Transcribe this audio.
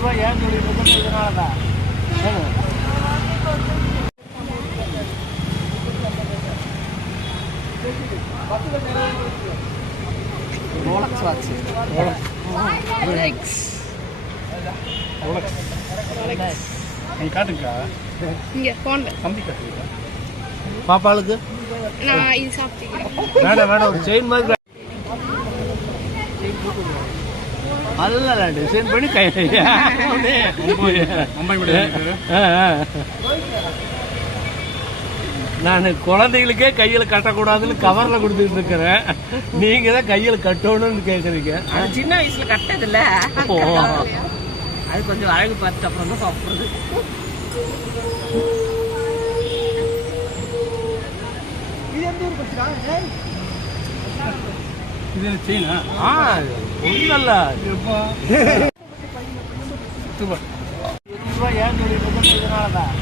ரூபா ஏன் சொல்லிட்டு இதனால தான் ரோலக்ஸ் வாட்ச் ரோலக்ஸ் ரோலக்ஸ் நீ காட்டுங்கக்கா. இங்க போன்ல கம்பி காட்டுங்க பாப்பாளுக்கு? நான் இது சாப்பிட்டுக்கிறேன். வேண்டாம் வேண்டாம் ஒரு செயின் மாதிரி அல்ல டிசைன் பண்ணி கை நான் குழந்தைகளுக்கே கையில் கட்டக்கூடாதுன்னு கவரில் கொடுத்துட்டு இருக்கிறேன். நீங்கள் தான் கையில் கட்டணும்னு கேட்குறீங்க அது சின்ன வயசுல கட்டது இல்ல ஓ. அது கொஞ்சம் அழகு பார்த்துட்டு அப்புறம் தான் சாப்பிடுறது. இது செயினா ஆ ஒன்றும் ரூபா ஏன் சொல்லிட்டு இருக்கேன்னு இதனால தான்